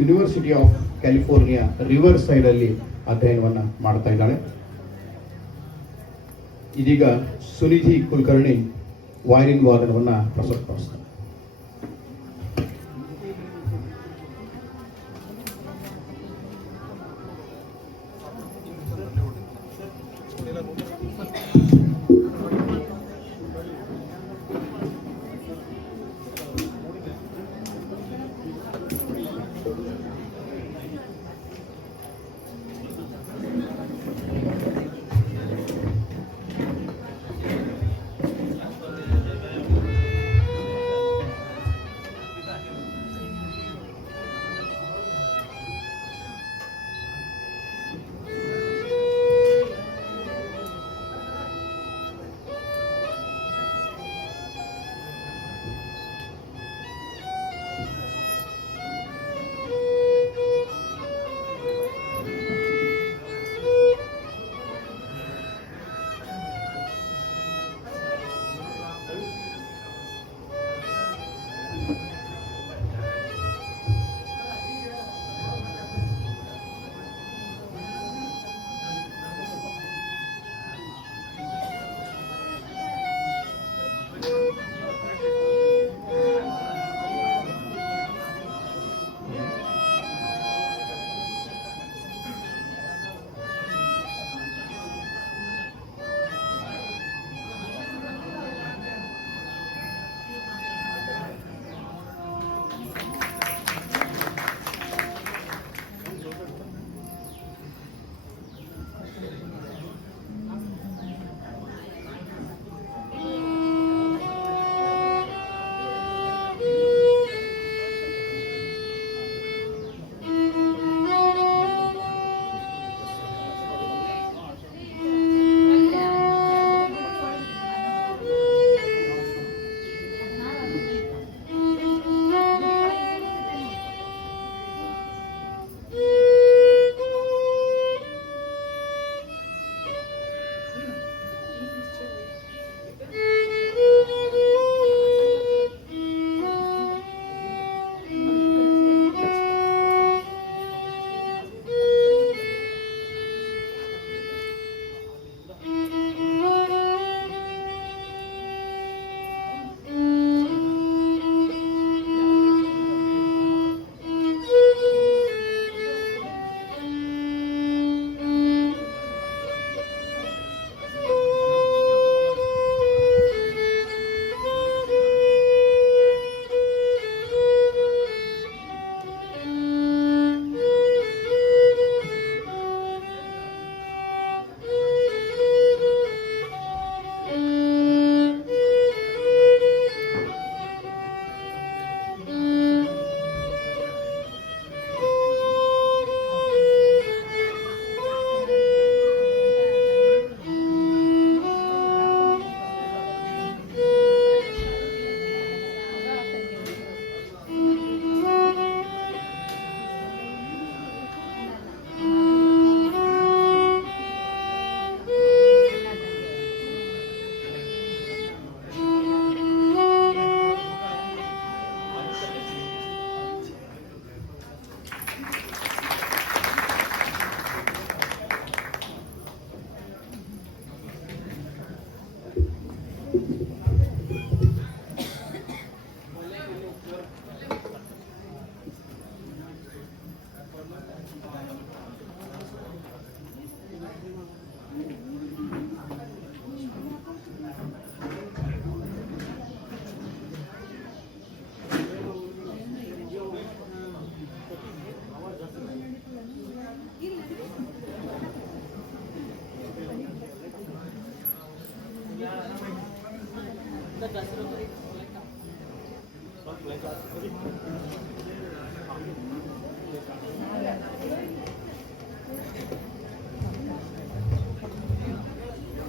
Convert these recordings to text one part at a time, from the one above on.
University of California river side ಅಲ್ಲಿ ಅಧ್ಯಯನವನ್ನ ಮಾಡ್ತಾ ಇದ್ದಾಳೆ. ಇದೀಗ ಸುನಿಧಿ ಕುಲಕರ್ಣಿ ವಯಲಿನ್ ವಾದನವನ್ನ ಪ್ರಸ್ತುತಪಡಿಸ್ತಾರೆ.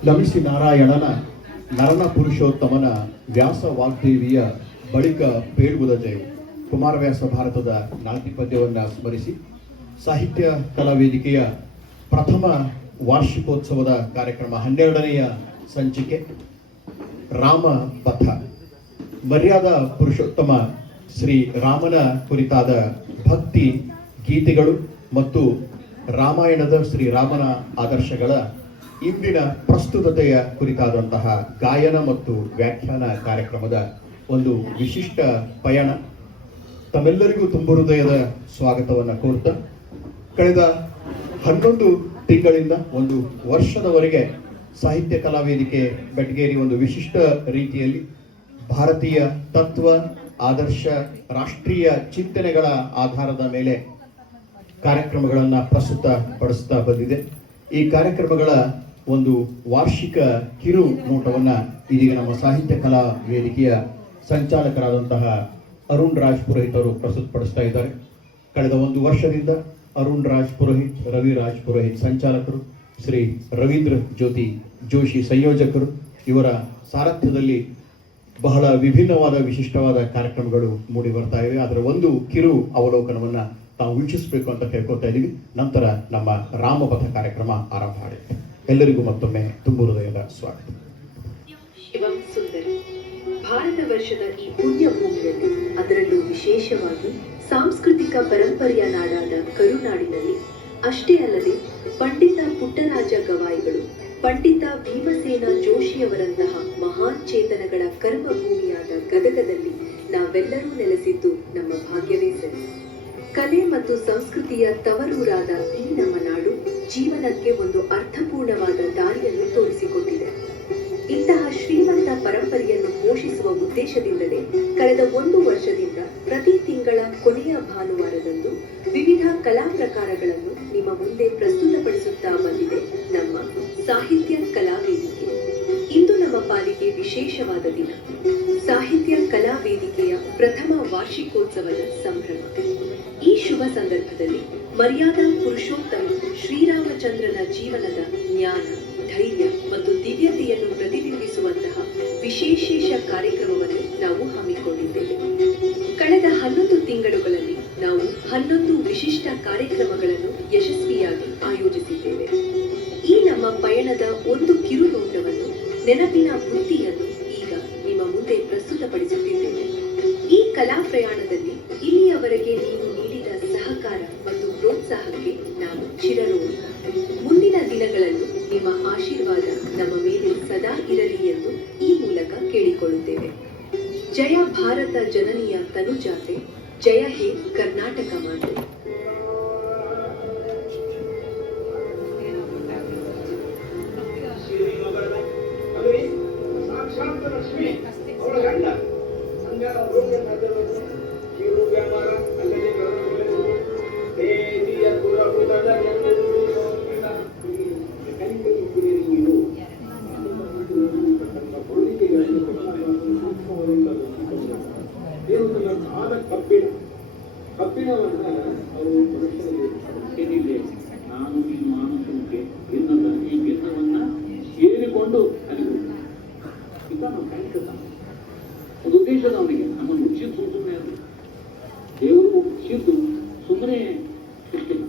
ಲಮಿಸಿ ನಾರಾಯಣನ ನರನ ಪುರುಷೋತ್ತಮನ ವ್ಯಾಸ ವಾಗ್ದೇವಿಯ ಬಳಿಕ ಬೇಡುವುದ ಜಯ ಕುಮಾರವ್ಯಾಸ ಭಾರತದ ನಾಲ್ಕು ಪದ್ಯವನ್ನು ಸ್ಮರಿಸಿ ಸಾಹಿತ್ಯ ಕಲಾ ವೇದಿಕೆಯ ಪ್ರಥಮ ವಾರ್ಷಿಕೋತ್ಸವದ ಕಾರ್ಯಕ್ರಮ 12ನೇಯ ಸಂಚಿಕೆ ರಾಮ ಪಥ ಮರ್ಯಾದಾ ಪುರುಷೋತ್ತಮ ಶ್ರೀ ರಾಮನ ಕುರಿತಾದ ಭಕ್ತಿ ಗೀತೆಗಳು ಮತ್ತು ರಾಮಾಯಣದ ಶ್ರೀರಾಮನ ಆದರ್ಶಗಳ ಇಂದಿನ ಪ್ರಸ್ತುತತೆಯ ಕುರಿತಾದಂತಹ ಗಾಯನ ಮತ್ತು ವ್ಯಾಖ್ಯಾನ ಕಾರ್ಯಕ್ರಮದ ಒಂದು ವಿಶಿಷ್ಟ ಪಯಣ. ತಮ್ಮೆಲ್ಲರಿಗೂ ತುಂಬ ಹೃದಯದ ಸ್ವಾಗತವನ್ನು ಕೋರ್ತಾ, ಕಳೆದ 11 ತಿಂಗಳಿಂದ ಒಂದು ವರ್ಷದವರೆಗೆ ಸಾಹಿತ್ಯ ಕಲಾವೇದಿಕೆ ಬೆಟಗೇರಿ ಒಂದು ವಿಶಿಷ್ಟ ರೀತಿಯಲ್ಲಿ ಭಾರತೀಯ ತತ್ವ, ಆದರ್ಶ, ರಾಷ್ಟ್ರೀಯ ಚಿಂತನೆಗಳ ಆಧಾರದ ಮೇಲೆ ಕಾರ್ಯಕ್ರಮಗಳನ್ನು ಪ್ರಸ್ತುತಪಡಿಸ್ತಾ ಬಂದಿದೆ. ಈ ಕಾರ್ಯಕ್ರಮಗಳ ಒಂದು ವಾರ್ಷಿಕ ಕಿರು ನೋಟವನ್ನ ಇದೀಗ ನಮ್ಮ ಸಾಹಿತ್ಯ ಕಲಾ ವೇದಿಕೆಯ ಸಂಚಾಲಕರಾದಂತಹ ಅರುಣ್ ರಾಜ್ ಪುರೋಹಿತ್ ಅವರು ಪ್ರಸ್ತುತಪಡಿಸ್ತಾ ಇದ್ದಾರೆ. ಕಳೆದ ಒಂದು ವರ್ಷದಿಂದ ಅರುಣ್ ರಾಜ್ ಪುರೋಹಿತ್, ರವಿ ರಾಜ್ ಪುರೋಹಿತ್ ಸಂಚಾಲಕರು, ಶ್ರೀ ರವೀಂದ್ರ ಜ್ಯೋತಿ ಜೋಶಿ ಸಂಯೋಜಕರು, ಇವರ ಸಾರಥ್ಯದಲ್ಲಿ ಬಹಳ ವಿಭಿನ್ನವಾದ ವಿಶಿಷ್ಟವಾದ ಕಾರ್ಯಕ್ರಮಗಳು ಮೂಡಿ ಬರ್ತಾ ಇವೆ. ಅದರ ಒಂದು ಕಿರು ಅವಲೋಕನವನ್ನ ತಾವು ವೀಕ್ಷಿಸಬೇಕು ಅಂತ ಕೇಳ್ಕೊತಾ ಇದ್ದೀವಿ. ನಂತರ ನಮ್ಮ ರಾಮಪಥ ಕಾರ್ಯಕ್ರಮ ಆರಂಭ ಆಗುತ್ತೆ. ಎಲ್ಲರಿಗೂ ಮತ್ತೊಮ್ಮೆ ತುಂಬ ಹೃದಯದ ಸ್ವಾಗತ. ಶಿವಂ ಸುಂದರ ಭಾರತ ವರ್ಷದ ಈ ಪುಣ್ಯ ಭೂಮಿಯಲ್ಲಿ, ಅದರಲ್ಲೂ ವಿಶೇಷವಾಗಿ ಸಾಂಸ್ಕೃತಿಕ ಪರಂಪರೆಯ ನಾಡಾದ ಕರುನಾಡಿನಲ್ಲಿ ಅಷ್ಟೇ ಅಲ್ಲದೆ ಪಂಡಿತ ಪುಟ್ಟರಾಜ ಗವಾಯಿಗಳು, ಪಂಡಿತ ಭೀಮಸೇನ ಜೋಶಿಯವರಂತಹ ಮಹಾನ್ ಚೇತನಗಳ ಕರ್ಮಭೂಮಿಯಾದ ಗದಗದಲ್ಲಿ ನಾವೆಲ್ಲರೂ ನೆಲೆಸಿದ್ದು ನಮ್ಮ ಭಾಗ್ಯವೇ ಸರಿ. ಕಲೆ ಮತ್ತು ಸಂಸ್ಕೃತಿಯ ತವರೂರಾದ ಈ ನಮ್ಮ ನಾಡು ಜೀವನಕ್ಕೆ ಒಂದು ಅರ್ಥಪೂರ್ಣವಾದ ದಾರಿಯನ್ನು ತೋರಿಸಿಕೊಟ್ಟಿದೆ. ಇಂತಹ ಶ್ರೀಮಂತ ಪರಂಪರೆಯನ್ನು ಪೋಷಿಸುವ ಉದ್ದೇಶದಿಂದಲೇ ಕಳೆದ 1 ವರ್ಷದಿಂದ ಪ್ರತಿ ತಿಂಗಳ ಕೊನೆಯ ಭಾನುವಾರದಂದು ವಿವಿಧ ಕಲಾ ಪ್ರಕಾರಗಳನ್ನು ನಿಮ್ಮ ಮುಂದೆ ಪ್ರಸ್ತುತಪಡಿಸುತ್ತಾ ಬಂದಿದೆ ನಮ್ಮ ಸಾಹಿತ್ಯ ಕಲಾ ವೇದಿಕೆ. ಇಂದು ನಮ್ಮ ಪಾಲಿಗೆ ವಿಶೇಷವಾದ ದಿನ. ಸಾಹಿತ್ಯ ಕಲಾ ವೇದಿಕೆಯ ಪ್ರಥಮ ವಾರ್ಷಿಕೋತ್ಸವದ ಸಂಭ್ರಮ. ಈ ಶುಭ ಸಂದರ್ಭದಲ್ಲಿ ಮರ್ಯಾದಾ ಪುರುಷೋತ್ತಮ ಶ್ರೀರಾಮಚಂದ್ರನ ಜೀವನದ ಜ್ಞಾನ, ಧೈರ್ಯ ಮತ್ತು ದಿವ್ಯತೆಯನ್ನು ಪ್ರತಿಬಿಂಬಿಸುವಂತಹ ವಿಶೇಷ ಕಾರ್ಯಕ್ರಮವನ್ನು ನಾವು ಹಮ್ಮಿಕೊಂಡಿದ್ದೇವೆ. ಕಳೆದ 11 ತಿಂಗಳುಗಳಲ್ಲಿ ನಾವು 11 ವಿಶಿಷ್ಟ ಕಾರ್ಯಕ್ರಮಗಳನ್ನು ಯಶಸ್ವಿಯಾಗಿ ಆಯೋಜಿಸಿದ್ದೇವೆ. ಈ ನಮ್ಮ ಪಯಣದ ಒಂದು ಕಿರು ನೋಟವನ್ನು, ನೆನಪಿನ ಬುತ್ತಿಯನ್ನು ಈಗ ನಿಮ್ಮ ಮುಂದೆ ಪ್ರಸ್ತುತಪಡಿಸುತ್ತಿದ್ದೇವೆ. ಈ ಕಲಾ ಪ್ರಯಾಣದಲ್ಲಿ ಇಲ್ಲಿಯವರೆಗೆ ನೀವು ನೀಡಿದ ಸಹಕಾರ ಮತ್ತು ಪ್ರೋತ್ಸಾಹಕ್ಕೆ ನಾವು ಚಿರಋಣಿ. ಮುಂದಿನ ದಿನಗಳಲ್ಲೂ ನಿಮ್ಮ ಆಶೀರ್ವಾದ ನಮ್ಮ ಮೇಲೆ ಸದಾ ಇರಲಿ ಎಂದು ಈ ಮೂಲಕ ಕೇಳಿಕೊಳ್ಳುತ್ತೇವೆ. ಜಯ ಭಾರತ ಜನನಿಯ ತನುಜಾತೆ, ಜಯ ಹೇ ಕರ್ನಾಟಕ ಮಾತೆ. ಕಬ್ಬಿಣವನ್ನ ಅವರು ಏನಿದೆ, ನಾನು ಈ ಮಾನಸಕ್ಕೆ ಭಿನ್ನದ ಈ ಭಿನ್ನವನ್ನ ಸೇರಿಕೊಂಡು ಅಲ್ಲಿಗೆ ಈಗ ನಾವು ಕಲಿತ ಒಂದು ಉದ್ದೇಶದ ಅವನಿಗೆ ನಮ್ಮನ್ನು ಮುಚ್ಚಿದ್ದು ಸುಮ್ಮನೆ ಅದು ದೇವರು ಮುಚ್ಚಿದ್ದು ಸುಮ್ಮನೆ ಸಿಕ್ಕಿಲ್ಲ.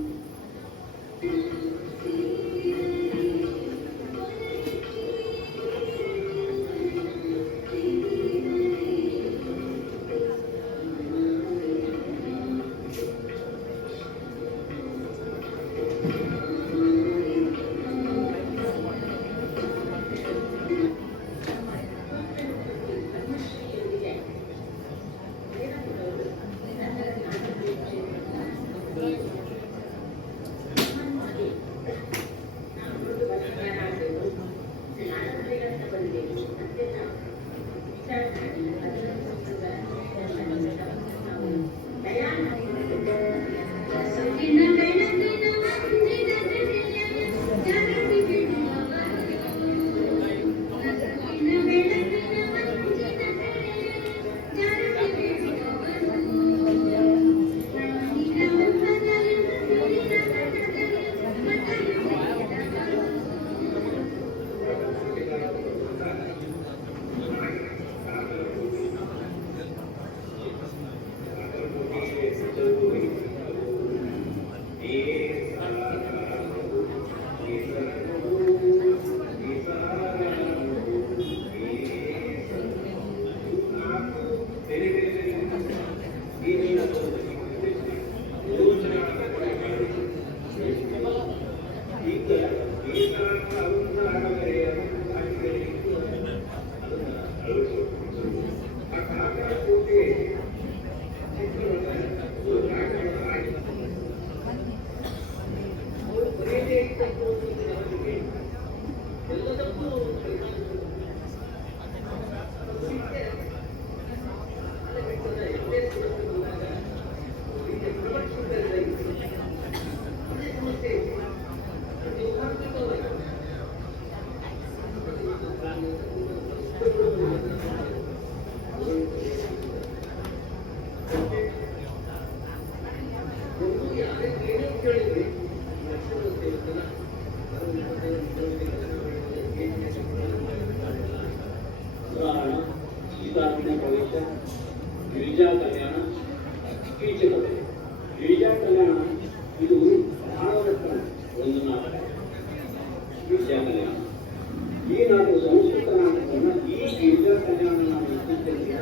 ಪುರಾಣ, ಸೀತಾರಮಣ ಪ್ರವೇಶ, ಗಿರಿಜಾ ಕಲ್ಯಾಣ, ಕೀಚಕತೆ. ಗಿರಿಜಾ ಕಲ್ಯಾಣ ಇದು ಬಹಳ ಒಂದು ನಾಟಕ. ಗಿರಿಜಾ ಕಲ್ಯಾಣ ಈ ನಾಟಕ ಸಂಸ್ಕೃತ ನಾಟಕವನ್ನು ಈ ಗಿರಿಜಾ ಕಲ್ಯಾಣ ನಾವು ಇತ್ತೀಚೆಗೆ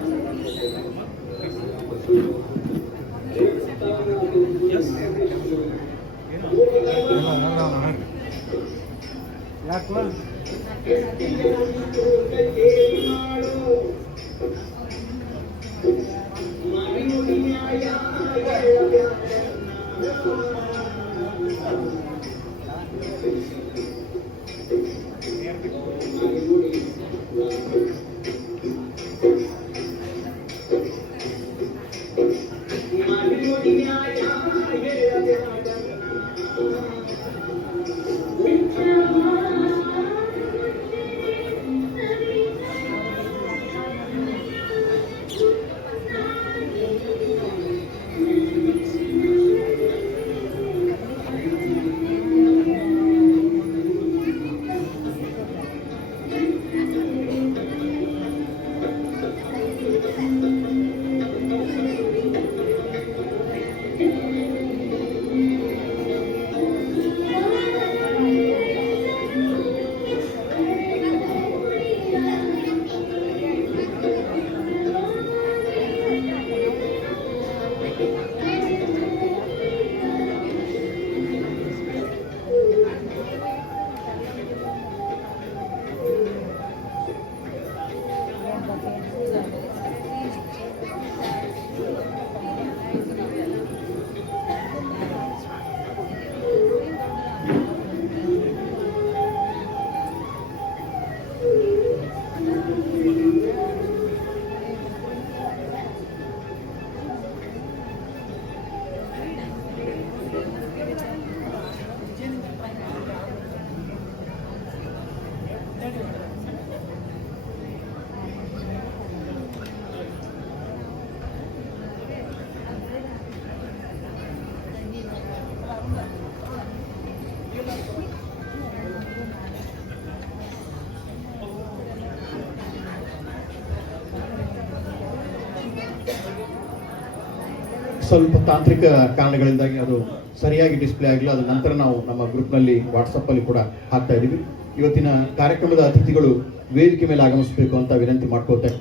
ಸ್ವಲ್ಪ ತಾಂತ್ರಿಕ ಕಾರಣಗಳಿಂದಾಗಿ ಅದು ಸರಿಯಾಗಿ ಡಿಸ್ಪ್ಲೇ ಆಗಿಲ್ಲ. ಅದು ನಂತರ ನಾವು ನಮ್ಮ ಗ್ರೂಪ್ನಲ್ಲಿ ವಾಟ್ಸಪ್ಪಲ್ಲಿ ಕೂಡ ಹಾಕ್ತಾ ಇದ್ದೀವಿ. ಇವತ್ತಿನ ಕಾರ್ಯಕ್ರಮದ ಅತಿಥಿಗಳು ವೇದಿಕೆ ಮೇಲೆ ಆಗಮಿಸಬೇಕು ಅಂತ ವಿನಂತಿ ಮಾಡ್ಕೋತೇನೆ.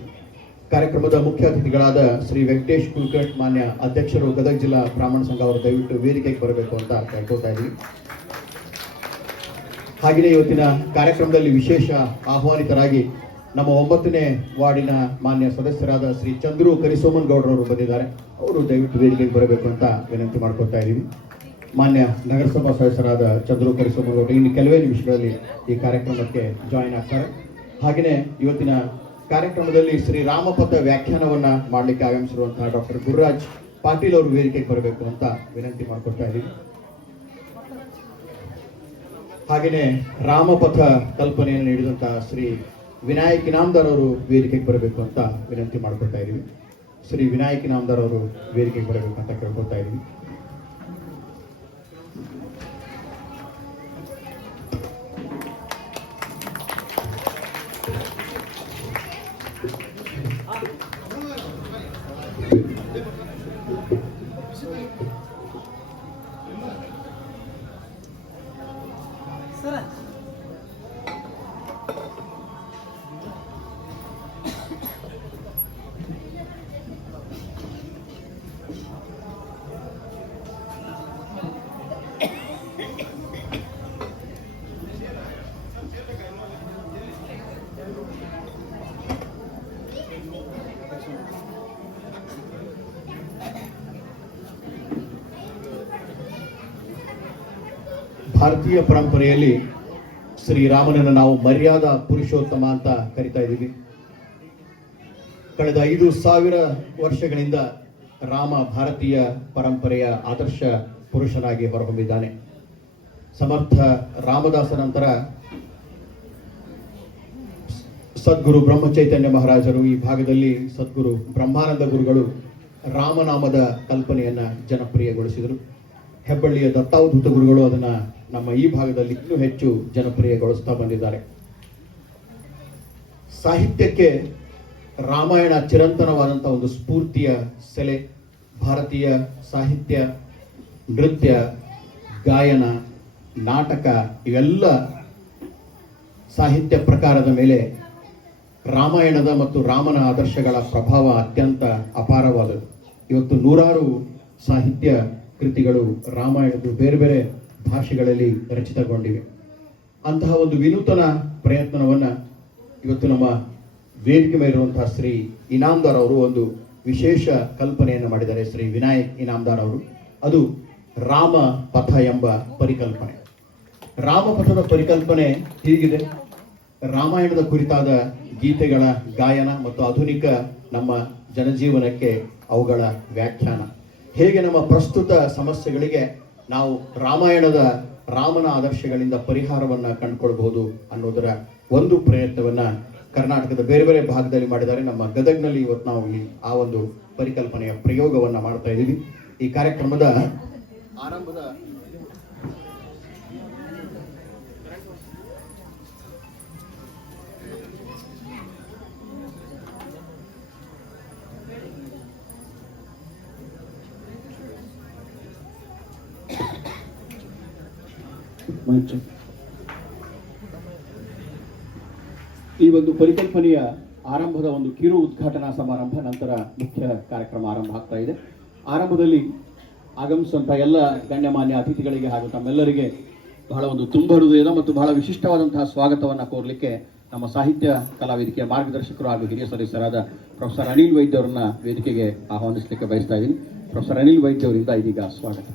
ಕಾರ್ಯಕ್ರಮದ ಮುಖ್ಯ ಅತಿಥಿಗಳಾದ ಶ್ರೀ ವೆಂಕಟೇಶ್ ಕುಲಕರ್ಣಿ ಮಾನ್ಯ ಅಧ್ಯಕ್ಷರು ಗದಗ ಜಿಲ್ಲಾ ಬ್ರಾಹ್ಮಣ ಸಂಘ ಅವರು ದಯವಿಟ್ಟು ವೇದಿಕೆಗೆ ಬರಬೇಕು ಅಂತ ಕೇಳ್ಕೊತಾ ಇದ್ದೀವಿ. ಹಾಗೆಯೇ ಇವತ್ತಿನ ಕಾರ್ಯಕ್ರಮದಲ್ಲಿ ವಿಶೇಷ ಆಹ್ವಾನಿತರಾಗಿ ನಮ್ಮ 9ನೇ ವಾರ್ಡಿನ ಮಾನ್ಯ ಸದಸ್ಯರಾದ ಶ್ರೀ ಚಂದ್ರು ಕರಿಸೋಮನ್ ಗೌಡರವರು ಬಂದಿದ್ದಾರೆ. ಅವರು ದಯವಿಟ್ಟು ವೇದಿಕೆಗೆ ಬರಬೇಕು ಅಂತ ವಿನಂತಿ ಮಾಡ್ಕೊತಾ ಇದ್ದೀವಿ. ಮಾನ್ಯ ನಗರಸಭಾ ಸದಸ್ಯರಾದ ಚಂದ್ರು ಕರಿಸೋಮನ್ ಗೌಡರು ಇನ್ನು ಕೆಲವೇ ನಿಮಿಷಗಳಲ್ಲಿ ಈ ಕಾರ್ಯಕ್ರಮಕ್ಕೆ ಜಾಯಿನ್ ಆಗ್ತಾರೆ. ಹಾಗೆಯೇ ಇವತ್ತಿನ ಕಾರ್ಯಕ್ರಮದಲ್ಲಿ ಶ್ರೀ ರಾಮಪಥ ವ್ಯಾಖ್ಯಾನವನ್ನ ಮಾಡಲಿಕ್ಕೆ ಆಗಮಿಸಿರುವಂತಹ ಡಾಕ್ಟರ್ ಗುರುರಾಜ್ ಪಾಟೀಲ್ ಅವರು ವೇದಿಕೆಗೆ ಬರಬೇಕು ಅಂತ ವಿನಂತಿ ಮಾಡ್ಕೊತಾ ಇದ್ದೀವಿ. ಹಾಗೆಯೇ ರಾಮಪಥ ಕಲ್ಪನೆಯನ್ನು ನೀಡಿದಂತಹ ಶ್ರೀ ವಿನಾಯಕ್ ಇನಾಮದಾರ್ ಅವರು ವೇದಿಕೆಗೆ ಬರಬೇಕು ಅಂತ ವಿನಂತಿ ಮಾಡ್ಕೊತಾ ಇದ್ದೀವಿ. ಶ್ರೀ ವಿನಾಯಕ್ ಇನಾಮದಾರ್ ಅವರು ವೇದಿಕೆಗೆ ಬರಬೇಕು ಅಂತ ಕೇಳ್ಕೊತಾ ಇದ್ದೀವಿ. ಭಾರತೀಯ ಪರಂಪರೆಯಲ್ಲಿ ಶ್ರೀರಾಮನನ್ನು ನಾವು ಮರ್ಯಾದಾ ಪುರುಷೋತ್ತಮ ಅಂತ ಕರಿತಾ ಇದ್ದೀವಿ. ಕಳೆದ 5,000 ವರ್ಷಗಳಿಂದ ರಾಮ ಭಾರತೀಯ ಪರಂಪರೆಯ ಆದರ್ಶ ಪುರುಷನಾಗಿ ಹೊರಹೊಮ್ಮಿದ್ದಾನೆ. ಸಮರ್ಥ ರಾಮದಾಸ ನಂತರ ಸದ್ಗುರು ಬ್ರಹ್ಮಚೈತನ್ಯ ಮಹಾರಾಜರು, ಈ ಭಾಗದಲ್ಲಿ ಸದ್ಗುರು ಬ್ರಹ್ಮಾನಂದ ಗುರುಗಳು ರಾಮನಾಮದ ಕಲ್ಪನೆಯನ್ನ ಜನಪ್ರಿಯಗೊಳಿಸಿದರು. ಹೆಬ್ಬಳ್ಳಿಯ ದತ್ತಾವಧೂತ ಗುರುಗಳು ಅದನ್ನ ನಮ್ಮ ಈ ಭಾಗದಲ್ಲಿ ಇನ್ನೂ ಹೆಚ್ಚು ಜನಪ್ರಿಯಗೊಳಿಸ್ತಾ ಬಂದಿದ್ದಾರೆ. ಸಾಹಿತ್ಯಕ್ಕೆ ರಾಮಾಯಣ ಚಿರಂತನವಾದಂತಹ ಒಂದು ಸ್ಫೂರ್ತಿಯ ಸೆಲೆ. ಭಾರತೀಯ ಸಾಹಿತ್ಯ, ನೃತ್ಯ, ಗಾಯನ, ನಾಟಕ ಇವೆಲ್ಲ ಸಾಹಿತ್ಯ ಪ್ರಕಾರದ ಮೇಲೆ ರಾಮಾಯಣದ ಮತ್ತು ರಾಮನ ಆದರ್ಶಗಳ ಪ್ರಭಾವ ಅತ್ಯಂತ ಅಪಾರವಾದದ್ದು. ಇವತ್ತು ನೂರಾರು ಸಾಹಿತ್ಯ ಕೃತಿಗಳು ರಾಮಾಯಣದ ಬೇರೆ ಬೇರೆ ಭಾಷೆಗಳಲ್ಲಿ ರಚಿತಗೊಂಡಿವೆ. ಅಂತಹ ಒಂದು ವಿನೂತನ ಪ್ರಯತ್ನವನ್ನು ಇವತ್ತು ನಮ್ಮ ವೇದಿಕೆ ಮೇಲಿರುವಂತಹ ಶ್ರೀ ಇನಾಮದಾರ್ ಅವರು ಒಂದು ವಿಶೇಷ ಕಲ್ಪನೆಯನ್ನು ಮಾಡಿದ್ದಾರೆ. ಶ್ರೀ ವಿನಾಯಕ್ ಇನಾಮದಾರ್ ಅವರು. ಅದು ರಾಮ ಪಥ ಎಂಬ ಪರಿಕಲ್ಪನೆ. ರಾಮಪಥದ ಪರಿಕಲ್ಪನೆ ಹೀಗಿದೆ: ರಾಮಾಯಣದ ಕುರಿತಾದ ಗೀತೆಗಳ ಗಾಯನ ಮತ್ತು ಆಧುನಿಕ ನಮ್ಮ ಜನಜೀವನಕ್ಕೆ ಅವುಗಳ ವ್ಯಾಖ್ಯಾನ. ಹೇಗೆ ನಮ್ಮ ಪ್ರಸ್ತುತ ಸಮಸ್ಯೆಗಳಿಗೆ ನಾವು ರಾಮನ ಆದರ್ಶಗಳಿಂದ ಪರಿಹಾರವನ್ನ ಕಂಡುಕೊಳ್ಬಹುದು ಅನ್ನೋದರ ಒಂದು ಪ್ರಯತ್ನವನ್ನ ಕರ್ನಾಟಕದ ಬೇರೆ ಬೇರೆ ಭಾಗದಲ್ಲಿ ಮಾಡಿದ್ದಾರೆ. ನಮ್ಮ ಗದಗ್ನಲ್ಲಿ ಇವತ್ತು ನಾವು ಇಲ್ಲಿ ಆ ಒಂದು ಪರಿಕಲ್ಪನೆಯ ಪ್ರಯೋಗವನ್ನ ಮಾಡ್ತಾ ಇದ್ದೀವಿ. ಈ ಕಾರ್ಯಕ್ರಮದ ಆರಂಭದ ಈ ಒಂದು ಪರಿಕಲ್ಪನೆಯ ಆರಂಭದ ಒಂದು ಕಿರು ಉದ್ಘಾಟನಾ ಸಮಾರಂಭ, ನಂತರ ಮುಖ್ಯ ಕಾರ್ಯಕ್ರಮ ಆರಂಭ ಆಗ್ತಾ ಇದೆ. ಆರಂಭದಲ್ಲಿ ಆಗಮಿಸುವಂತಹ ಎಲ್ಲ ಗಣ್ಯಮಾನ್ಯ ಅತಿಥಿಗಳಿಗೆ ಹಾಗೂ ತಮ್ಮೆಲ್ಲರಿಗೆ ಬಹಳ ಒಂದು ತುಂಬ ಹೃದಯದ ಮತ್ತು ಬಹಳ ವಿಶಿಷ್ಟವಾದಂತಹ ಸ್ವಾಗತವನ್ನು ಕೋರಲಿಕ್ಕೆ ನಮ್ಮ ಸಾಹಿತ್ಯ ಕಲಾವೇದಿಕೆಯ ಮಾರ್ಗದರ್ಶಕರು ಹಾಗೂ ಹಿರಿಯ ಸದಸ್ಯರಾದ ಪ್ರೊಫೆಸರ್ ಅನಿಲ್ ವೈದ್ಯ ಅವರನ್ನ ವೇದಿಕೆಗೆ ಆಹ್ವಾನಿಸಲಿಕ್ಕೆ ಬಯಸ್ತಾ ಇದ್ದೀನಿ. ಪ್ರೊಫೆಸರ್ ಅನಿಲ್ ವೈದ್ಯ ಅವರಿಂದ ಇದೀಗ ಸ್ವಾಗತ.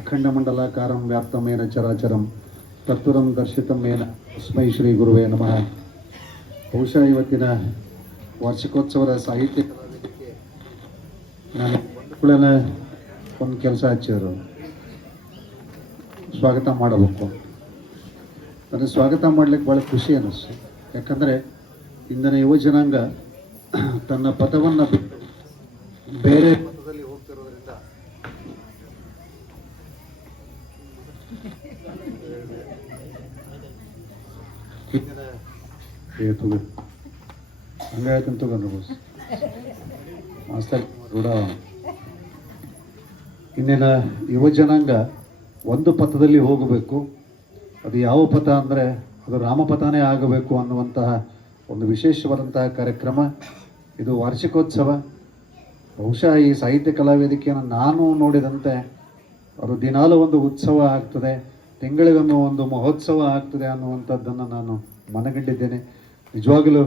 ಅಖಂಡ ಮಂಡಲಾಕಾರಂ ವ್ಯಾಪ್ತಮೇನ ಚರಾಚರಂ ತತ್ವರಂ ದರ್ಶಿತಮೇನ ತಸ್ಮೈ ಶ್ರೀ ಗುರುವೇ ನಮಃ. ಬಹುಶಃ ಇವತ್ತಿನ ವಾರ್ಷಿಕೋತ್ಸವದ ಸಾಹಿತ್ಯ ಕಲಾವೇದಿಕೆ ನಾನು ಬಂದ ಒಂದು ಕೆಲಸ ಹಚ್ಚಿದ್ರು, ಸ್ವಾಗತ ಮಾಡಬೇಕು. ನನಗೆ ಸ್ವಾಗತ ಮಾಡ್ಲಿಕ್ಕೆ ಭಾಳ ಖುಷಿ ಅನ್ನಿಸ್ತು. ಯಾಕಂದರೆ ಇಂದಿನ ಯುವ ಜನಾಂಗ ತನ್ನ ಪಥವನ್ನು ಬಿಟ್ಟು ಬೇರೆ ಪಥದಲ್ಲಿ ಹೋಗ್ತಿರೋದ್ರಿಂದ ಹಂಗಾಯ್ತಂತ ಮಾಸ್ತರ್ ರೂಢ. ಇಂದಿನ ಯುವ ಜನಾಂಗ ಒಂದು ಪಥದಲ್ಲಿ ಹೋಗಬೇಕು. ಅದು ಯಾವ ಪಥ ಅಂದರೆ ಅದು ರಾಮಪಥನೇ ಆಗಬೇಕು ಅನ್ನುವಂತಹ ಒಂದು ವಿಶೇಷವಾದಂತಹ ಕಾರ್ಯಕ್ರಮ ಇದು. ವಾರ್ಷಿಕೋತ್ಸವ ಬಹುಶಃ ಈ ಸಾಹಿತ್ಯ ಕಲಾವೇದಿಕೆಯನ್ನು ನಾನು ನೋಡಿದಂತೆ ಅದು ದಿನಾಲೂ ಒಂದು ಉತ್ಸವ ಆಗ್ತದೆ, ತಿಂಗಳಿಗೊಮ್ಮೆ ಒಂದು ಮಹೋತ್ಸವ ಆಗ್ತದೆ ಅನ್ನುವಂಥದ್ದನ್ನು ನಾನು ಮನಗಂಡಿದ್ದೇನೆ. ನಿಜವಾಗಲೂ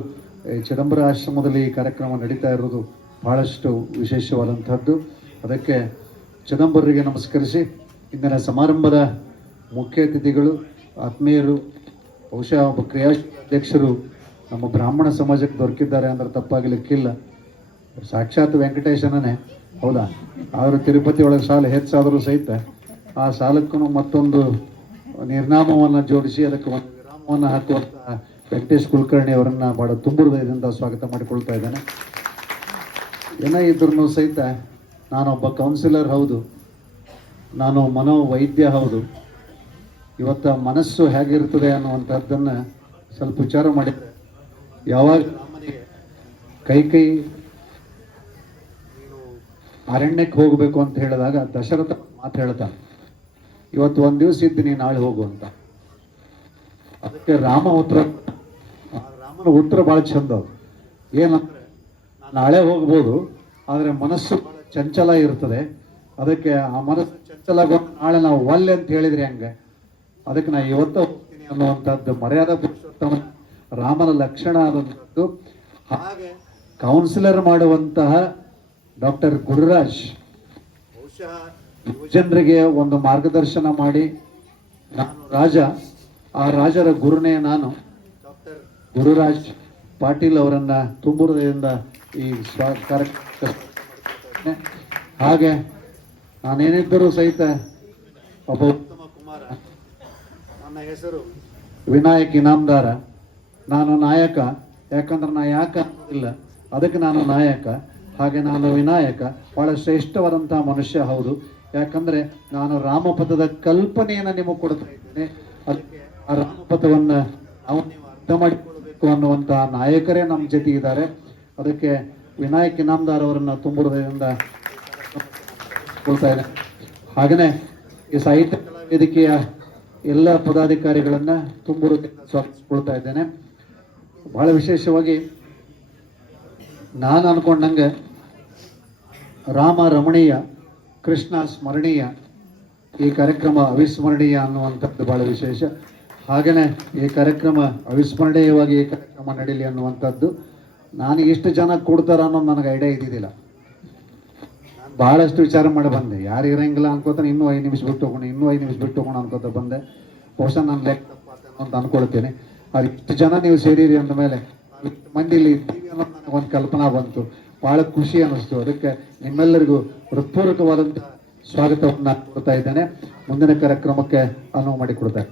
ಚಿದಂಬರ ಆಶ್ರಮದಲ್ಲಿ ಈ ಕಾರ್ಯಕ್ರಮ ನಡೀತಾ ಇರೋದು ಬಹಳಷ್ಟು ವಿಶೇಷವಾದಂಥದ್ದು. ಅದಕ್ಕೆ ಚಿದಂಬರರಿಗೆ ನಮಸ್ಕರಿಸಿ ಇಂದಿನ ಸಮಾರಂಭದ ಮುಖ್ಯ ಅತಿಥಿಗಳು ಆತ್ಮೀಯರು, ಬಹುಶಃ ಒಬ್ಬ ಕ್ರಿಯಾಧ್ಯಕ್ಷರು ನಮ್ಮ ಬ್ರಾಹ್ಮಣ ಸಮಾಜಕ್ಕೆ ದೊರಕಿದ್ದಾರೆ ಅಂದರೆ ತಪ್ಪಾಗಲಿಕ್ಕಿಲ್ಲ. ಸಾಕ್ಷಾತ್ ವೆಂಕಟೇಶನೇ ಹೌದಾ, ಆದರೂ ತಿರುಪತಿ ಒಳಗೆ ಸಾಲ ಹೆಚ್ಚಾದರೂ ಸಹಿತ ಆ ಸಾಲಕ್ಕೂ ಮತ್ತೊಂದು ನಿರ್ನಾಮವನ್ನು ಜೋಡಿಸಿ ಅದಕ್ಕೆ ಒಂದು ವಿರಾಮವನ್ನು ಹಾಕುವಂತಹ ವೆಂಕಟೇಶ್ ಕುಲಕರ್ಣಿ ಅವರನ್ನು ಭಾಳ ತುಂಬ ಹೃದಯದಿಂದ ಸ್ವಾಗತ ಮಾಡಿಕೊಳ್ತಾ ಇದ್ದೇನೆ. ಏನೇ ಇದ್ರೂ ಸಹಿತ ನಾನೊಬ್ಬ ಕೌನ್ಸಿಲರ್ ಹೌದು, ನಾನು ಮನೋವೈದ್ಯ ಹೌದು. ಇವತ್ತು ಮನಸ್ಸು ಹೇಗಿರ್ತದೆ ಅನ್ನುವಂಥದ್ದನ್ನು ಸ್ವಲ್ಪ ವಿಚಾರ ಮಾಡಿದರೆ, ಯಾವಾಗ ರಾಮನಿಗೆ ಕೈ ಅರಣ್ಯಕ್ಕೆ ಹೋಗಬೇಕು ಅಂತ ಹೇಳಿದಾಗ ದಶರಥ ಮಾತು ಹೇಳ್ತಾನೆ, ಇವತ್ತು ಒಂದು ದಿವಸ ಇದ್ದೀನಿ ನಾಳೆ ಹೋಗು ಅಂತ. ಅದಕ್ಕೆ ರಾಮನ ಉತ್ತರ ಭಾಳ ಚಂದ. ಏನಂದ್ರೆ ನಾಳೆ ಹೋಗ್ಬೋದು, ಆದರೆ ಮನಸ್ಸು ಭಾಳ ಚಂಚಲ ಇರ್ತದೆ. ಅದಕ್ಕೆ ಆ ಮನಸ್ಸು ಚಂಚಲಗೊಂಡು ನಾಳೆ ನಾವು ಒಲ್ಲೆ ಅಂತ ಹೇಳಿದ್ರೆ ಹಂಗೆ, ಅದಕ್ಕೆ ನಾನು ಇವತ್ತು ಹೋಗ್ತೀನಿ ಅನ್ನುವಂಥದ್ದು ಮರ್ಯಾದಾ ಪುರುಷೋತ್ತಮ ರಾಮನ ಲಕ್ಷಣ ಆದಂಥದ್ದು. ಹಾಗೆ ಕೌನ್ಸಿಲರ್ ಮಾಡುವಂತಹ ಡಾಕ್ಟರ್ ಗುರುರಾಜ್ ಬಹುಶಃ ಯುವಜನರಿಗೆ ಒಂದು ಮಾರ್ಗದರ್ಶನ ಮಾಡಿ, ನಾನು ರಾಜ, ಆ ರಾಜರ ಗುರುನೇ ನಾನು ಡಾಕ್ಟರ್ ಗುರುರಾಜ್ ಪಾಟೀಲ್ ಅವರನ್ನ ತುಂಬ ಹೃದಯದಿಂದ ಈ ಕಾರ್ಯಕ್ರಮ. ಹಾಗೆ ನಾನೇನಿದ್ದರೂ ಸಹಿತ ಒಬ್ಬ ಉತ್ತಮ ಕುಮಾರ. ನನ್ನ ಹೆಸರು ವಿನಾಯಕ್ ಇನಾಮದಾರ. ನಾನು ನಾಯಕ. ಯಾಕಂದ್ರೆ ನಾ ಯಾಕೆ ಅನ್ನೋದಿಲ್ಲ, ಅದಕ್ಕೆ ನಾನು ನಾಯಕ, ಹಾಗೆ ನಾನು ವಿನಾಯಕ, ಭಾಳ ಶ್ರೇಷ್ಠವಾದಂಥ ಮನುಷ್ಯ ಹೌದು. ಯಾಕಂದರೆ ನಾನು ರಾಮಪಥದ ಕಲ್ಪನೆಯನ್ನು ನಿಮಗೆ ಕೊಡ್ತಾ ಇದ್ದೇನೆ. ಅದಕ್ಕೆ ಆ ರಾಮಪಥವನ್ನು ನಾವು ನೀವು ಅರ್ಥ ಮಾಡಿಕೊಳ್ಳಬೇಕು ಅನ್ನುವಂಥ ನಾಯಕರೇ ನಮ್ಮ ಜೊತೆ ಇದ್ದಾರೆ. ಅದಕ್ಕೆ ವಿನಾಯಕ್ ಇನಾಮದಾರ್ ಅವರನ್ನು ತುಂಬ ಹೃದಯದಿಂದ ಕೊಡ್ತಾ ಇದ್ದೇನೆ. ಹಾಗೆಯೇ ಈ ಸಾಹಿತ್ಯ ಕಲಾ ವೇದಿಕೆಯ ಎಲ್ಲ ಪದಾಧಿಕಾರಿಗಳನ್ನು ತುಂಬ ಹೃದಯದಿಂದ ಸ್ವಾಗತಿಸ್ಕೊಳ್ತಾ ಇದ್ದೇನೆ. ಬಹಳ ವಿಶೇಷವಾಗಿ ನಾನು ಅನ್ಕೊಂಡಂಗೆ ರಾಮ ರಮಣೀಯ, ಕೃಷ್ಣ ಸ್ಮರಣೀಯ, ಈ ಕಾರ್ಯಕ್ರಮ ಅವಿಸ್ಮರಣೀಯ ಅನ್ನುವಂಥದ್ದು ಭಾಳ ವಿಶೇಷ. ಹಾಗೆಯೇ ಈ ಕಾರ್ಯಕ್ರಮ ಅವಿಸ್ಮರಣೀಯವಾಗಿ ಈ ಕಾರ್ಯಕ್ರಮ ನಡೀಲಿ ಅನ್ನುವಂಥದ್ದು. ನಾನು ಎಷ್ಟು ಜನ ಕೊಡ್ತಾರ ಅನ್ನೋದು ನನಗೆ ಐಡಿಯಾ ಇದ್ದಿದ್ದಿಲ್ಲ. ನಾನು ಭಾಳಷ್ಟು ವಿಚಾರ ಮಾಡಿ ಬಂದೆ, ಯಾರು ಇರೋಂಗಿಲ್ಲ ಅನ್ಕೋತಾನೆ, ಇನ್ನೂ 5 ನಿಮಿಷ ಬಿಟ್ಟು ಹೋಗೋಣ, ಇನ್ನೂ 5 ನಿಮಿಷ ಬಿಟ್ಟು ಹೋಗೋಣ ಅನ್ಕೋತ ಬಂದೆ. ಬಹುಶಃ ನಾನು ಲೆಕ್ಕ ತಪ್ಪಾತೇನೋ ಅಂತ ಅನ್ಕೊಳ್ತೀನಿ. ಅದು ಇಷ್ಟು ಜನ ನೀವು ಸೇರಿರಿ ಅಂದ ಮೇಲೆ ಇಷ್ಟು ಮಂದಿಲಿ ಇದ್ದೀವಿ ಅನ್ನೋದು ನನಗೊಂದು ಕಲ್ಪನಾ ಬಂತು. ಭಾಳ ಖುಷಿ ಅನ್ನಿಸ್ತು. ಅದಕ್ಕೆ ನಿಮ್ಮೆಲ್ಲರಿಗೂ ಹೃತ್ಪೂರ್ವಕವಾದಂಥ ಸ್ವಾಗತವನ್ನು ಕೊಡ್ತಾ ಇದ್ದೇನೆ. ಮುಂದಿನ ಕಾರ್ಯಕ್ರಮಕ್ಕೆ ಅನುವು ಮಾಡಿಕೊಡ್ತಾರೆ.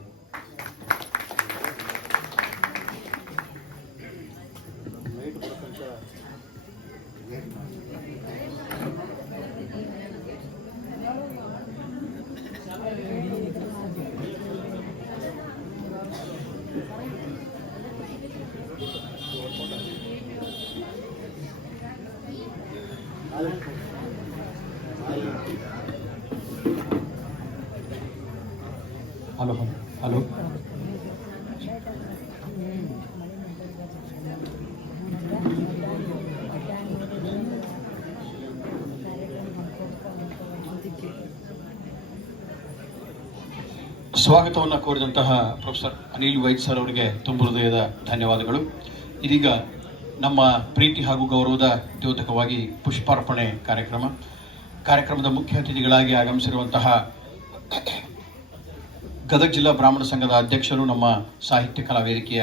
ಹಲೋ ಸ್ವಾಗತವನ್ನು ಕೋರಿದಂತಹ ಪ್ರೊಫೆಸರ್ ಅನಿಲ್ ವೈದ್ ಸರ್ ಅವರಿಗೆ ತುಂಬ ಹೃದಯದ ಧನ್ಯವಾದಗಳು. ಇದೀಗ ನಮ್ಮ ಪ್ರೀತಿ ಹಾಗೂ ಗೌರವದ ದ್ಯೋತಕವಾಗಿ ಪುಷ್ಪಾರ್ಪಣೆ ಕಾರ್ಯಕ್ರಮದ ಮುಖ್ಯ ಅತಿಥಿಗಳಾಗಿ ಆಗಮಿಸಿರುವಂತಹ ಗದಗ ಜಿಲ್ಲಾ ಬ್ರಾಹ್ಮಣ ಸಂಘದ ಅಧ್ಯಕ್ಷರು, ನಮ್ಮ ಸಾಹಿತ್ಯ ಕಲಾ ವೇದಿಕೆಯ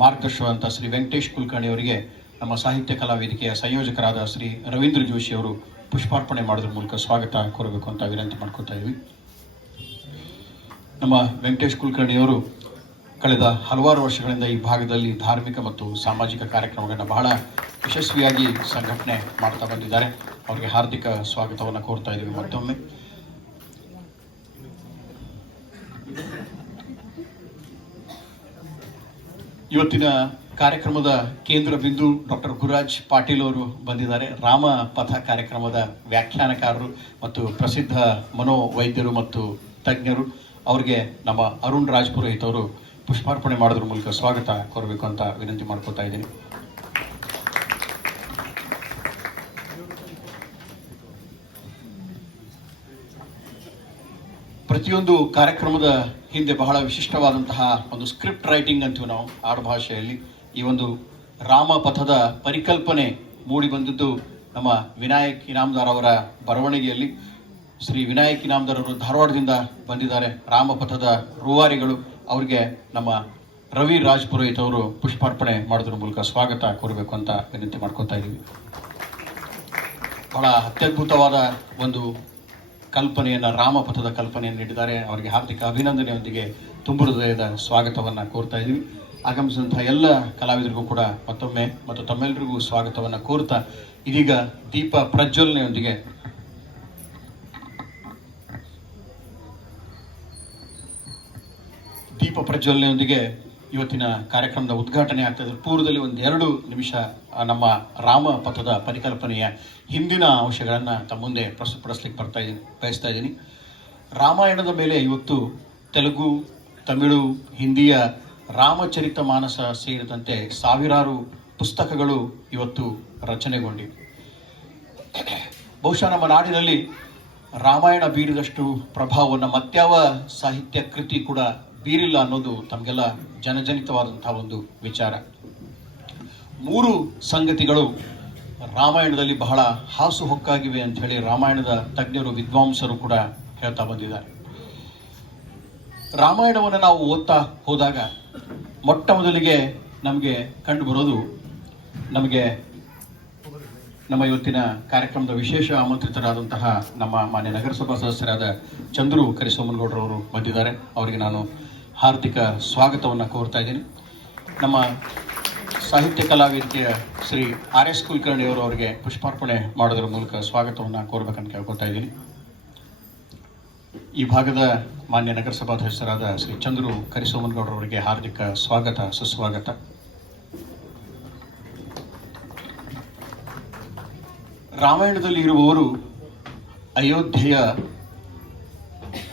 ಮಾರ್ಗದರ್ಶಕರಾದಂಥ ಶ್ರೀ ವೆಂಕಟೇಶ್ ಕುಲಕರ್ಣಿ ಅವರಿಗೆ ನಮ್ಮ ಸಾಹಿತ್ಯ ಕಲಾ ವೇದಿಕೆಯ ಸಂಯೋಜಕರಾದ ಶ್ರೀ ರವೀಂದ್ರ ಜೋಶಿ ಅವರು ಪುಷ್ಪಾರ್ಪಣೆ ಮಾಡೋದ್ರ ಮೂಲಕ ಸ್ವಾಗತ ಕೋರಬೇಕು ಅಂತ ವಿನಂತಿ ಮಾಡ್ಕೊತಾ ಇದ್ವಿ. ನಮ್ಮ ವೆಂಕಟೇಶ್ ಕುಲಕರ್ಣಿಯವರು ಕಳೆದ ಹಲವಾರು ವರ್ಷಗಳಿಂದ ಈ ಭಾಗದಲ್ಲಿ ಧಾರ್ಮಿಕ ಮತ್ತು ಸಾಮಾಜಿಕ ಕಾರ್ಯಕ್ರಮಗಳನ್ನು ಬಹಳ ಯಶಸ್ವಿಯಾಗಿ ಸಂಘಟನೆ ಮಾಡ್ತಾ ಬಂದಿದ್ದಾರೆ. ಅವರಿಗೆ ಹಾರ್ದಿಕ ಸ್ವಾಗತವನ್ನು ಕೋರ್ತಾ ಇದ್ದೀವಿ ಮತ್ತೊಮ್ಮೆ. ಇವತ್ತಿನ ಕಾರ್ಯಕ್ರಮದ ಕೇಂದ್ರ ಬಿಂದು ಡಾಕ್ಟರ್ ಗುರುರಾಜ್ ಪಾಟೀಲ್ ಅವರು ಬಂದಿದ್ದಾರೆ. ರಾಮ ಪಥ ಕಾರ್ಯಕ್ರಮದ ವ್ಯಾಖ್ಯಾನಕಾರರು ಮತ್ತು ಪ್ರಸಿದ್ಧ ಮನೋವೈದ್ಯರು ಮತ್ತು ತಜ್ಞರು. ಅವರಿಗೆ ನಮ್ಮ ಅರುಣ್ ರಾಜ್ ಪುರೋಹಿತ್ ಅವರು ಪುಷ್ಪಾರ್ಪಣೆ ಮಾಡೋದ್ರ ಮೂಲಕ ಸ್ವಾಗತ ಕೋರಬೇಕು ಅಂತ ವಿನಂತಿ ಮಾಡ್ಕೊತಾ ಇದ್ದೀನಿ. ಪ್ರತಿಯೊಂದು ಕಾರ್ಯಕ್ರಮದ ಹಿಂದೆ ಬಹಳ ವಿಶಿಷ್ಟವಾದಂತಹ ಒಂದು ಸ್ಕ್ರಿಪ್ಟ್ ರೈಟಿಂಗ್ ಅಂತೀವಿ ನಾವು ಆಡುಭಾಷೆಯಲ್ಲಿ. ಈ ಒಂದು ರಾಮ ಪಥದ ಪರಿಕಲ್ಪನೆ ಮೂಡಿ ಬಂದಿದ್ದು ನಮ್ಮ ವಿನಾಯಕ್ ಇನಾಮದಾರ್ ಅವರ ಬರವಣಿಗೆಯಲ್ಲಿ. ಶ್ರೀ ವಿನಾಯಕ್ ಇನಾಮದಾರ್ ಅವರು ಧಾರವಾಡದಿಂದ ಬಂದಿದ್ದಾರೆ, ರಾಮಪಥದ ರೂವಾರಿಗಳು. ಅವರಿಗೆ ನಮ್ಮ ರವಿ ರಾಜ್ ಪುರೋಹಿತ್ ಅವರು ಪುಷ್ಪಾರ್ಪಣೆ ಮಾಡೋದ್ರ ಮೂಲಕ ಸ್ವಾಗತ ಕೋರಬೇಕು ಅಂತ ವಿನಂತಿ ಮಾಡ್ಕೊತಾ ಇದ್ದೀವಿ. ಬಹಳ ಅತ್ಯದ್ಭುತವಾದ ಒಂದು ಕಲ್ಪನೆಯನ್ನು, ರಾಮಪಥದ ಕಲ್ಪನೆಯನ್ನು ನೀಡಿದ್ದಾರೆ. ಅವರಿಗೆ ಹಾರ್ದಿಕ ಅಭಿನಂದನೆಯೊಂದಿಗೆ ತುಂಬ ಹೃದಯದ ಸ್ವಾಗತವನ್ನು ಕೋರ್ತಾ ಇದ್ದೀವಿ. ಆಗಮಿಸಿದಂತಹ ಎಲ್ಲ ಕಲಾವಿದರಿಗೂ ಕೂಡ ಮತ್ತೊಮ್ಮೆ ಮತ್ತು ತಮ್ಮೆಲ್ಲರಿಗೂ ಸ್ವಾಗತವನ್ನು ಕೋರ್ತಾ ಇದೀಗ ದೀಪ ಪ್ರಜ್ವಲನೆಯೊಂದಿಗೆ ಇವತ್ತಿನ ಕಾರ್ಯಕ್ರಮದ ಉದ್ಘಾಟನೆ ಆಗ್ತಾ ಇದೆ. ಪೂರ್ವದಲ್ಲಿ 1-2 ನಿಮಿಷ ನಮ್ಮ ರಾಮ ಪಥದ ಪರಿಕಲ್ಪನೆಯ ಹಿಂದಿನ ಅಂಶಗಳನ್ನು ತಮ್ಮ ಮುಂದೆ ಪ್ರಸ್ತುತಪಡಿಸಲಿಕ್ಕೆ ಬಯಸ್ತಾ ಇದ್ದೀನಿ. ರಾಮಾಯಣದ ಮೇಲೆ ಇವತ್ತು ತೆಲುಗು, ತಮಿಳು, ಹಿಂದಿಯ ರಾಮಚರಿತ ಮಾನಸ ಸೇರಿದಂತೆ ಸಾವಿರಾರು ಪುಸ್ತಕಗಳು ಇವತ್ತು ರಚನೆಗೊಂಡಿವೆ. ಬಹುಶಃ ನಮ್ಮ ನಾಡಿನಲ್ಲಿ ರಾಮಾಯಣ ಬೀರಿದಷ್ಟು ಪ್ರಭಾವವನ್ನು ಮತ್ಯಾವ ಸಾಹಿತ್ಯ ಕೃತಿ ಕೂಡ ಬೀರಿಲ್ಲ ಅನ್ನೋದು ತಮಗೆಲ್ಲ ಜನಜನಿತವಾದಂತಹ ಒಂದು ವಿಚಾರ. 3 ಸಂಗತಿಗಳು ರಾಮಾಯಣದಲ್ಲಿ ಬಹಳ ಹಾಸುಹೊಕ್ಕಾಗಿವೆ ಅಂತ ಹೇಳಿ ರಾಮಾಯಣದ ತಜ್ಞರು, ವಿದ್ವಾಂಸರು ಕೂಡ ಹೇಳ್ತಾ ಬಂದಿದ್ದಾರೆ. ರಾಮಾಯಣವನ್ನು ನಾವು ಓದ್ತಾ ಹೋದಾಗ ಮೊಟ್ಟ ಮೊದಲಿಗೆ ನಮಗೆ ಕಂಡು ಬರೋದು, ನಮಗೆ ನಮ್ಮ ಇವತ್ತಿನ ಕಾರ್ಯಕ್ರಮದ ವಿಶೇಷ ಆಮಂತ್ರಿತರಾದಂತಹ ನಮ್ಮ ಮಾನ್ಯ ನಗರಸಭಾ ಸದಸ್ಯರಾದ ಚಂದ್ರು ಕರಿಸೋಮನಗೌಡರವರು ಬಂದಿದ್ದಾರೆ. ಅವರಿಗೆ ನಾನು ಹಾರ್ದಿಕ ಸ್ವಾಗತವನ್ನು ಕೋರ್ತಾ ಇದ್ದೀನಿ. ನಮ್ಮ ಸಾಹಿತ್ಯ ಕಲಾ ವೇದಿಕೆಯ ಶ್ರೀ RS ಕುಲಕರ್ಣಿ ಅವರಿಗೆ ಪುಷ್ಪಾರ್ಪಣೆ ಮಾಡೋದರ ಮೂಲಕ ಸ್ವಾಗತವನ್ನು ಕೋರಬೇಕಂತ ಕೇಳ್ಕೊತಾ ಇದ್ದೀನಿ. ಈ ಭಾಗದ ಮಾನ್ಯ ನಗರಸಭಾಧ್ಯಕ್ಷರಾದ ಶ್ರೀ ಚಂದ್ರು ಕರಿಸೋಮನಗೌಡರವರಿಗೆ ಹಾರ್ದಿಕ ಸ್ವಾಗತ ಸುಸ್ವಾಗತ. ರಾಮಾಯಣದಲ್ಲಿ ಇರುವವರು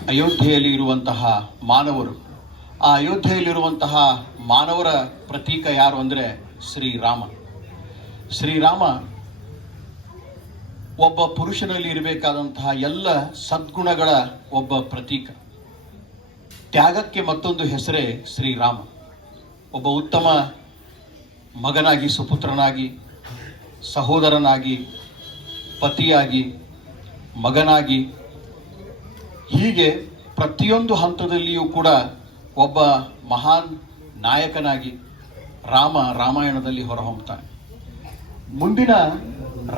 ಅಯೋಧ್ಯೆಯಲ್ಲಿ ಇರುವಂತಹ ಮಾನವರು. ಆ ಅಯೋಧ್ಯೆಯಲ್ಲಿರುವಂತಹ ಮಾನವರ ಪ್ರತೀಕ ಯಾರು ಅಂದರೆ ಶ್ರೀರಾಮ. ಶ್ರೀರಾಮ ಒಬ್ಬ ಪುರುಷನಲ್ಲಿ ಇರಬೇಕಾದಂತಹ ಎಲ್ಲ ಸದ್ಗುಣಗಳ ಒಬ್ಬ ಪ್ರತೀಕ. ತ್ಯಾಗಕ್ಕೆ ಮತ್ತೊಂದು ಹೆಸರೇ ಶ್ರೀರಾಮ. ಒಬ್ಬ ಉತ್ತಮ ಮಗನಾಗಿ, ಸುಪುತ್ರನಾಗಿ, ಸಹೋದರನಾಗಿ, ಪತಿಯಾಗಿ, ಮಗನಾಗಿ, ಹೀಗೆ ಪ್ರತಿಯೊಂದು ಹಂತದಲ್ಲಿಯೂ ಕೂಡ ಒಬ್ಬ ಮಹಾನ್ ನಾಯಕನಾಗಿ ರಾಮಾಯಣದಲ್ಲಿ ಹೊರಹೊಮ್ಮುತ್ತಾನೆ. ಮುಂದಿನ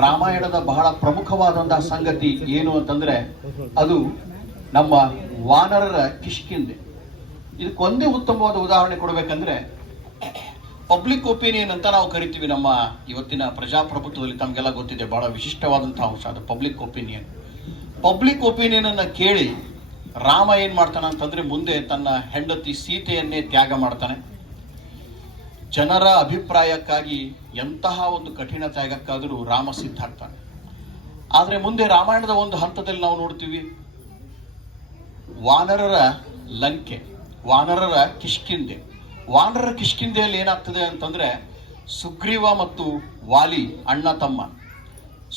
ರಾಮಾಯಣದ ಬಹಳ ಪ್ರಮುಖವಾದಂತಹ ಸಂಗತಿ ಏನು ಅಂತಂದ್ರೆ ಅದು ನಮ್ಮ ವಾನರರ ಕಿಷ್ಕಿಂದೆ. ಇದಕ್ಕೊಂದೇ ಉತ್ತಮವಾದ ಉದಾಹರಣೆ ಕೊಡಬೇಕಂದ್ರೆ ಪಬ್ಲಿಕ್ ಒಪಿನಿಯನ್ ಅಂತ ನಾವು ಕರಿತೀವಿ. ನಮ್ಮ ಇವತ್ತಿನ ಪ್ರಜಾಪ್ರಭುತ್ವದಲ್ಲಿ ತಮಗೆಲ್ಲ ಗೊತ್ತಿದೆ, ಬಹಳ ವಿಶಿಷ್ಟವಾದಂತಹ ಅಂಶ ಅದು ಪಬ್ಲಿಕ್ ಒಪಿನಿಯನ್. ಪಬ್ಲಿಕ್ ಒಪಿನಿಯನ್ ಅನ್ನ ಕೇಳಿ ರಾಮ ಏನ್ ಮಾಡ್ತಾನೆ ಅಂತಂದ್ರೆ ಮುಂದೆ ತನ್ನ ಹೆಂಡತಿ ಸೀತೆಯನ್ನೇ ತ್ಯಾಗ ಮಾಡ್ತಾನೆ. ಜನರ ಅಭಿಪ್ರಾಯಕ್ಕಾಗಿ ಎಂತಹ ಒಂದು ಕಠಿಣ ತ್ಯಾಗಕ್ಕಾದರೂ ರಾಮ ಸಿದ್ಧ ಆಗ್ತಾನೆ. ಆದ್ರೆ ಮುಂದೆ ರಾಮಾಯಣದ ಒಂದು ಹಂತದಲ್ಲಿ ನಾವು ನೋಡ್ತೀವಿ ವಾನರರ ಲಂಕೆ, ವಾನರರ ಕಿಷ್ಕಿಂದೆ. ವಾನರರ ಕಿಷ್ಕಿಂದೆಯಲ್ಲಿ ಏನಾಗ್ತದೆ ಅಂತಂದ್ರೆ ಸುಗ್ರೀವ ಮತ್ತು ವಾಲಿ ಅಣ್ಣ ತಮ್ಮ.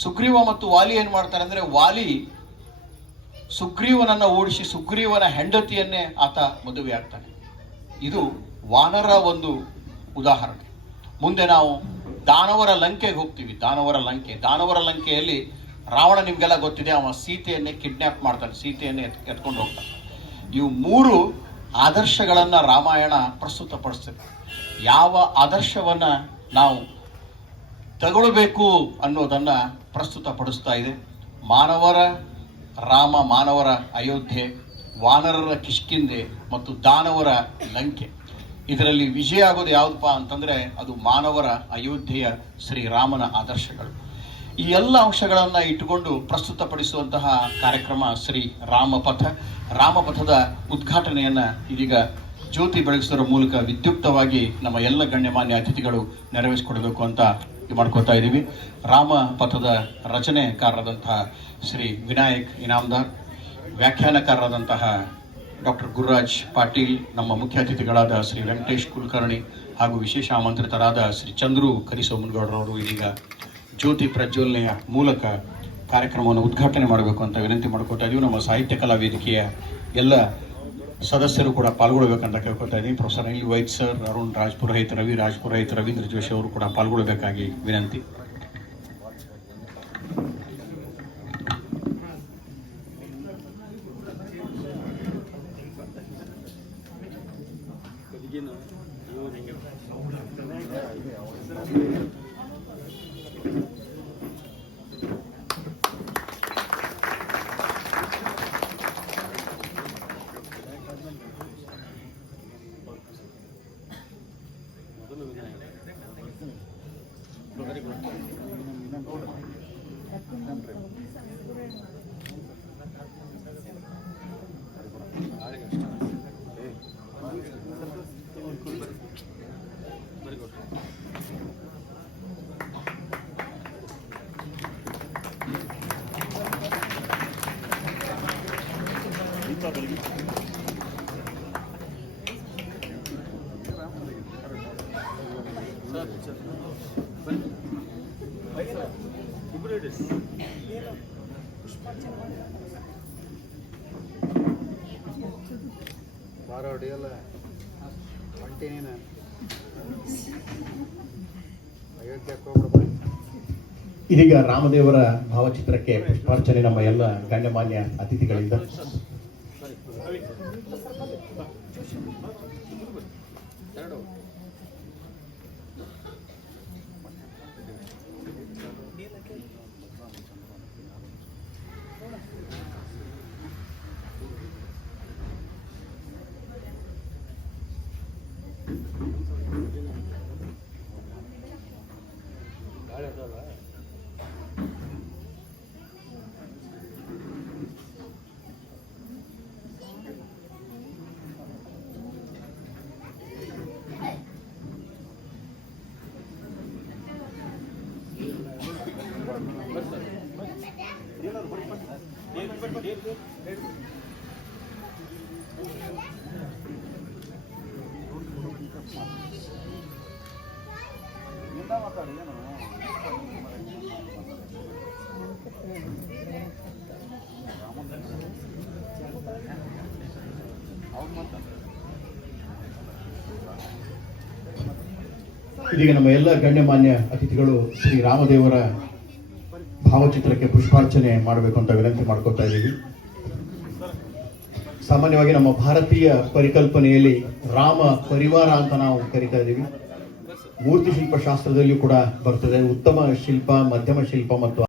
ಸುಗ್ರೀವ ಮತ್ತು ವಾಲಿ ಏನ್ ಮಾಡ್ತಾರೆ ಅಂದ್ರೆ ವಾಲಿ ಸುಗ್ರೀವನನ್ನ ಓಡಿಸಿ ಸುಗ್ರೀವನ ಹೆಂಡತಿಯನ್ನೇ ಆತ ಮದುವೆ ಆಗ್ತಾನೆ. ಇದು ವಾನರ ಒಂದು ಉದಾಹರಣೆ. ಮುಂದೆ ನಾವು ದಾನವರ ಲಂಕೆಗೆ ಹೋಗ್ತೀವಿ. ದಾನವರ ಲಂಕೆಯಲ್ಲಿ ರಾವಣ ನಿಮ್ಗೆಲ್ಲ ಗೊತ್ತಿದೆ, ಅವ ಸೀತೆಯನ್ನೇ ಕಿಡ್ನಾಪ್ ಮಾಡ್ತಾನೆ, ಸೀತೆಯನ್ನೇ ಎತ್ಕೊಂಡು ಹೋಗ್ತಾನೆ. ಇವು ಮೂರು ಆದರ್ಶಗಳನ್ನ ರಾಮಾಯಣ ಪ್ರಸ್ತುತಪಡಿಸ್ತದೆ. ಯಾವ ಆದರ್ಶವನ್ನ ನಾವು ತಗೊಳ್ಬೇಕು ಅನ್ನೋದನ್ನ ಪ್ರಸ್ತುತಪಡಿಸ್ತಾ ಇದೆ. ಮಾನವರ ರಾಮ, ಮಾನವರ ಅಯೋಧ್ಯೆ, ವಾನರರ ಕಿಷ್ಕಿಂದೆ ಮತ್ತು ದಾನವರ ಲಂಕೆ. ಇದರಲ್ಲಿ ವಿಜಯ ಆಗೋದು ಯಾವುದಪ್ಪ ಅಂತಂದ್ರೆ ಅದು ಮಾನವರ ಅಯೋಧ್ಯೆಯ ಶ್ರೀರಾಮನ ಆದರ್ಶಗಳು. ಈ ಎಲ್ಲ ಅಂಶಗಳನ್ನ ಇಟ್ಟುಕೊಂಡು ಪ್ರಸ್ತುತಪಡಿಸುವಂತಹ ಕಾರ್ಯಕ್ರಮ ಶ್ರೀ ರಾಮಪಥದ ಉದ್ಘಾಟನೆಯನ್ನ ಇದೀಗ ಜ್ಯೋತಿ ಬೆಳಗಿಸೋರ ಮೂಲಕ ವಿದ್ಯುಕ್ತವಾಗಿ ನಮ್ಮ ಎಲ್ಲ ಗಣ್ಯಮಾನ್ಯ ಅತಿಥಿಗಳು ನೆರವೇರಿಸಿಕೊಡಬೇಕು ಅಂತ ಮಾಡ್ಕೋತಾ ಇದ್ದೀವಿ. ರಾಮಪಥದ ರಚನೆಕಾರರಾದಂತಹ ಶ್ರೀ ವಿನಾಯಕ್ ಇನಾಮದಾರ್, ವ್ಯಾಖ್ಯಾನಕಾರರಾದಂತಹ ಡಾಕ್ಟರ್ ಗುರುರಾಜ್ ಪಾಟೀಲ್, ನಮ್ಮ ಮುಖ್ಯ ಅತಿಥಿಗಳಾದ ಶ್ರೀ ವೆಂಕಟೇಶ್ ಕುಲಕರ್ಣಿ ಹಾಗೂ ವಿಶೇಷ ಆಮಂತ್ರಿತರಾದ ಶ್ರೀ ಚಂದ್ರು ಕರಿಸೋಮನಗೌಡರವರು ಇದೀಗ ಜ್ಯೋತಿ ಪ್ರಜ್ವಲನೆಯ ಮೂಲಕ ಕಾರ್ಯಕ್ರಮವನ್ನು ಉದ್ಘಾಟನೆ ಮಾಡಬೇಕು ಅಂತ ವಿನಂತಿ ಮಾಡ್ಕೋತಾ ಇದ್ದೀವಿ. ನಮ್ಮ ಸಾಹಿತ್ಯ ಕಲಾ ವೇದಿಕೆಯ ಎಲ್ಲ ಸದಸ್ಯರು ಕೂಡ ಪಾಲ್ಗೊಳ್ಬೇಕಂತ ಕೇಳ್ಕೊತಾ ಇದ್ದೀವಿ. ಪ್ರೊಫೆಸರ್ ಅನಿಲ್ ವೈದ್ ಸರ್, ಅರುಣ್ ರಾಜ್ಪುರೋಹಿತ್, ರವಿ ರಾಜ್ಪುರೋಹಿತ್, ರವೀಂದ್ರ ಜೋಶಿ ಅವರು ಕೂಡ ಪಾಲ್ಗೊಳ್ಬೇಕಾಗಿ ವಿನಂತಿ. ಇದೀಗ ರಾಮದೇವರ ಭಾವಚಿತ್ರಕ್ಕೆ ಪುಷ್ಪಾರ್ಚನೆ ನಮ್ಮ ಎಲ್ಲ ಗಣ್ಯಮಾನ್ಯ ಅತಿಥಿಗಳಿಂದ. ಇದೀಗ ನಮ್ಮ ಎಲ್ಲ ಗಣ್ಯಮಾನ್ಯ ಅತಿಥಿಗಳು ಶ್ರೀ ರಾಮದೇವರ ಭಾವಚಿತ್ರಕ್ಕೆ ಪುಷ್ಪಾರ್ಚನೆ ಮಾಡಬೇಕು ಅಂತ ವಿನಂತಿ ಮಾಡ್ಕೊತಾ ಇದ್ದೀವಿ. ಸಾಮಾನ್ಯವಾಗಿ ನಮ್ಮ ಭಾರತೀಯ ಪರಿಕಲ್ಪನೆಯಲ್ಲಿ ರಾಮ ಪರಿವಾರ ಅಂತ ನಾವು ಕರಿತಾ ಇದ್ದೀವಿ. ಮೂರ್ತಿ ಶಿಲ್ಪಶಾಸ್ತ್ರದಲ್ಲಿಯೂ ಕೂಡ ಬರ್ತದೆ. ಉತ್ತಮ ಶಿಲ್ಪ, ಮಧ್ಯಮ ಶಿಲ್ಪ ಮತ್ತು